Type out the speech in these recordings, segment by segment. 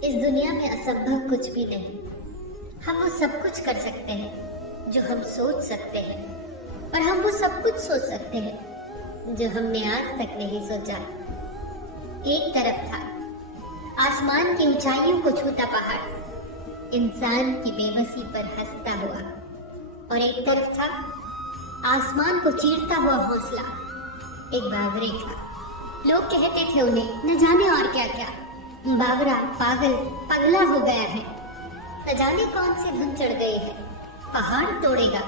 इस दुनिया में असंभव कुछ भी नहीं। हम वो सब कुछ कर सकते हैं जो हम सोच सकते हैं, और हम वो सब कुछ सोच सकते हैं जो हमने आज तक नहीं सोचा। एक तरफ था आसमान की ऊंचाइयों को छूता पहाड़, इंसान की बेबसी पर हंसता हुआ, और एक तरफ था आसमान को चीरता हुआ हौसला, एक बावरे का। लोग कहते थे उन्हें न जाने और क्या क्या, बावरा पागल पगला हो गया है, न जाने कौन सी धुन चढ़ गई है, पहाड़ तोड़ेगा,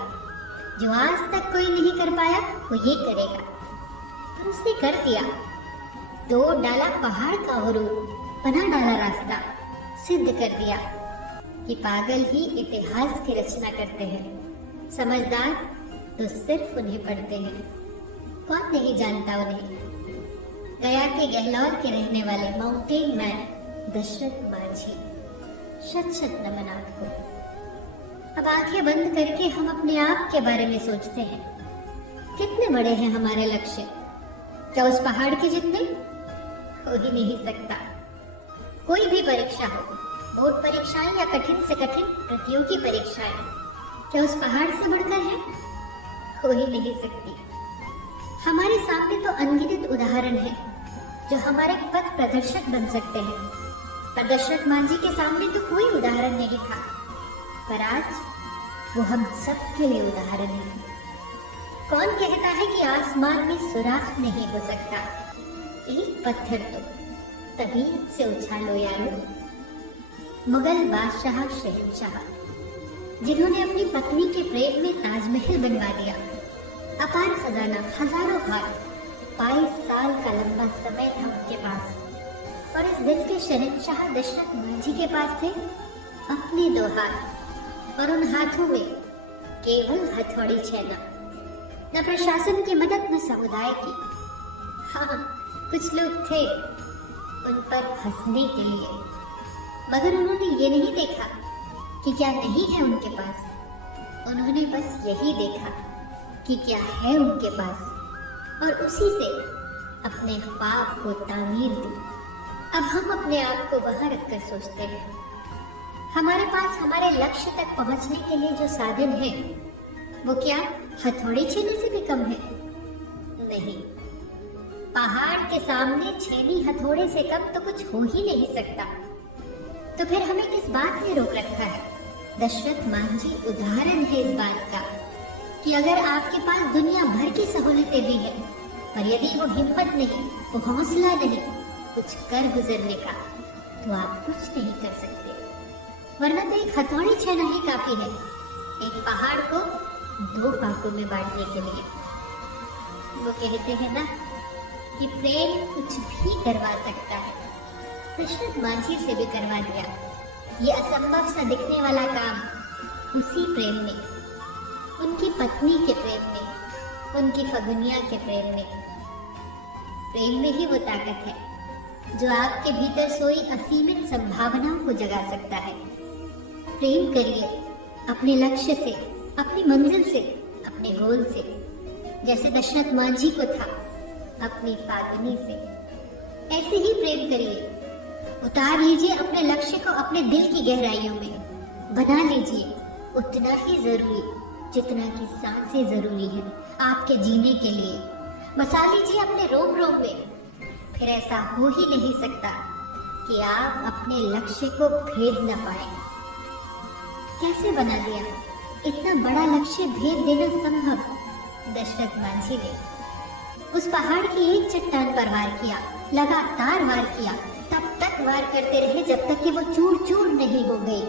जो आज तक कोई नहीं कर पाया वो ये करेगा। और उसने कर दिया, तोड़ डाला पहाड़ का हुरूप, बना डाला रास्ता, सिद्ध कर दिया कि पागल ही इतिहास की रचना करते हैं, समझदार तो सिर्फ उन्हें पढ़ते हैं। कौन नहीं जानता उन्हें? गया के गहलौर के रहने वाले माउंटेन मैन दशरथ मांझी। शत शत नमन आपको। अब आंखें बंद करके हम अपने आप के बारे में सोचते हैं, कितने बड़े हैं हमारे लक्ष्य? क्या उस पहाड़ के जितने? हो ही नहीं सकता। कोई भी परीक्षा हो, बोर्ड परीक्षाएं या कठिन से कठिन प्रतियोगी परीक्षाएं, क्या उस पहाड़ से बढ़कर है? हो ही नहीं सकती। हमारे सामने तो अनगिनत उदाहरण है जो हमारे पथ प्रदर्शक बन सकते हैं, पर दशरथ मांझी के सामने तो कोई उदाहरण नहीं था, पर आज वो हम सब के लिए उदाहरण है। कौन कहता है कि आसमान में सुराख नहीं हो सकता? एक पत्थर तो तभी से उछालो यारो। मुगल बादशाह शहंशाह, जिन्होंने अपनी पत्नी के प्रेम में ताजमहल बनवा दिया, अपार खजाना, हजारों हाथ, 22 साल का लंबा समय था उनके पास, और इस दिल के शहंशाह दशरथ मांझी के पास थे अपने 2 हाथ, और उन हाथों में केवल हथौड़ी छेना। न प्रशासन की मदद, न समुदाय की। हाँ, कुछ लोग थे उन पर हंसने के लिए, मगर उन्होंने ये नहीं देखा कि क्या नहीं है उनके पास। उन्होंने बस यही देखा कि क्या है उनके पास, और उसी से अपने ख्वाब को तामीर दी। अब हम अपने आप को वहां रखकर सोचते हैं, हमारे पास हमारे लक्ष्य तक पहुंचने के लिए जो साधन है वो क्या हथौड़ी छेने से भी कम है? नहीं, पहाड़ के सामने छेनी हथौड़े से कम तो कुछ हो ही नहीं सकता। तो फिर हमें किस बात ने रोक रखा है? दशरथ मांझी उदाहरण है इस बात का कि अगर आपके पास दुनिया भर की सहूलतें भी हैं, पर यदि वो हिम्मत नहीं, वो हौसला नहीं कुछ कर गुजरने का, तो आप कुछ नहीं कर सकते। वरना तो एक हथौड़ी छेना ही काफी है एक पहाड़ को 2 भागों में बांटने के लिए। वो कहते हैं ना कि प्रेम कुछ भी करवा सकता है। दशरथ मांझी से भी करवा दिया ये असंभव सा दिखने वाला काम उसी प्रेम में, उनकी पत्नी के प्रेम में, उनकी फगुनिया के प्रेम में। प्रेम में ही वो ताकत है जो आपके भीतर सोई असीमित संभावनाओं को जगा सकता है। प्रेम करिए अपने लक्ष्य से, अपनी मंजिल से, अपने गोल से, जैसे दशरथ मांझी को था अपनी फागुनी से। ऐसे ही प्रेम करिए, उतार लीजिए अपने लक्ष्य को अपने दिल की गहराइयों में, बना लीजिए उतना ही जरूरी जितना कि सांसें जरूरी है आपके जीने के लिए। बसा लीजिए अपने रोम रोम में, फिर ऐसा हो ही नहीं सकता कि आप अपने लक्ष्य को भेद न पाए। कैसे बना लिया इतना बड़ा लक्ष्य भेद देना संभव? दशरथ मांझी ने उस पहाड़ की एक चट्टान पर वार किया, लगातार वार किया, तब तक वार करते रहे जब तक कि वो चूर चूर नहीं हो गई।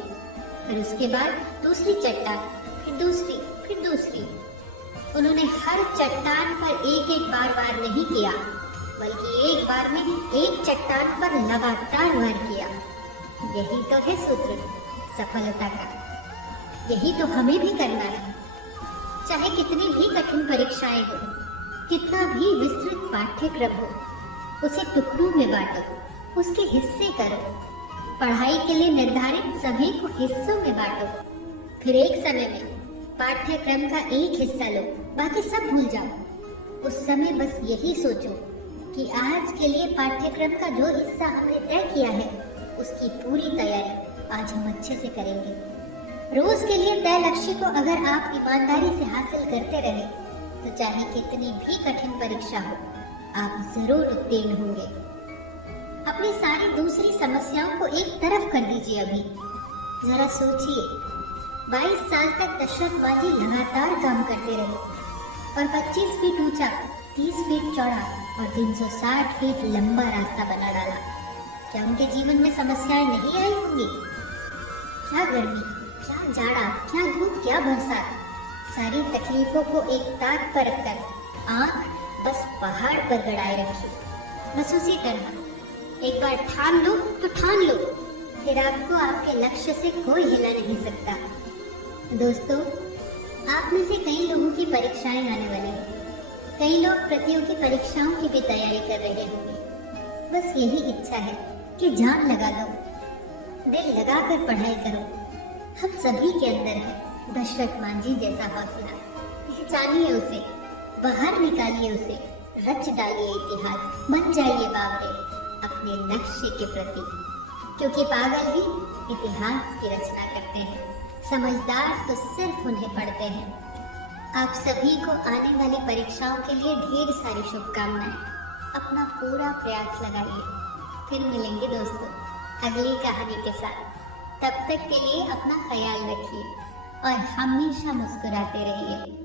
फिर उसके बाद दूसरी चट्टान, फिर दूसरी, फिर दूसरी। उन्होंने हर चट्टान पर एक एक बार वार नहीं किया, बल्कि एक बार में एक चट्टान पर लगातार वार किया। यही तो है सूत्र सफलता का। यही तो हमें भी करना है। चाहे कितनी भी कठिन परीक्षाएं हो, कितना भी विस्तृत पाठ्यक्रम हो, उसे टुकड़ों में बांटो, उसके हिस्से करो। पढ़ाई के लिए निर्धारित सभी को हिस्सों में बांटो, फिर एक समय में पाठ्यक्रम का एक हिस्सा लो, बाकी सब भूल जाओ। उस समय बस यही सोचो कि आज के लिए पाठ्यक्रम का जो हिस्सा हमने तय किया है उसकी पूरी तैयारी आज हम अच्छे से करेंगे। रोज के लिए तय लक्ष्य को अगर आप ईमानदारी से हासिल करते रहे तो चाहे कितनी भी कठिन परीक्षा हो, आप जरूर उत्तीर्ण होंगे। अपनी सारी दूसरी समस्याओं को एक तरफ कर दीजिए। अभी जरा सोचिए, 22 साल तक दशरथ मांझी लगातार काम करते रहे और 25 फीट ऊंचा, 30 फीट चौड़ा और 360 फीट लंबा रास्ता बना डाला। क्या उनके जीवन में समस्याएं नहीं आई होंगी? क्या गर्मी, क्या जाड़ा, क्या धूप, क्या बरसात, सारी तकलीफों को एक ताक पर रखकर आंख बस पहाड़ पर गड़ाए रखी। बस उसी तरह एक बार ठान लो तो ठान लो, फिर आपको आपके लक्ष्य से कोई हिला नहीं सकता। दोस्तों, आप में से कई लोगों की परीक्षाएं आने वाली हैं। कई लोग प्रतियोगी परीक्षाओं की भी तैयारी कर रहे होंगे। बस यही इच्छा है कि जान लगा दो, दिल लगाकर पढ़ाई करो। हम सभी के अंदर है दशरथ मांझी जैसा हौसला। पहचानिए उसे, बाहर निकालिए उसे, रच डालिए इतिहास, बन जाइए बावरे अपने लक्ष्य के प्रति। क्योंकि पागल ही इतिहास की रचना करते हैं, समझदार तो सिर्फ उन्हें पढ़ते हैं। आप सभी को आने वाली परीक्षाओं के लिए ढेर सारी शुभकामनाएं। अपना पूरा प्रयास लगाइए। फिर मिलेंगे दोस्तों अगली कहानी के साथ। तब तक के लिए अपना ख्याल रखिए और हमेशा मुस्कुराते रहिए।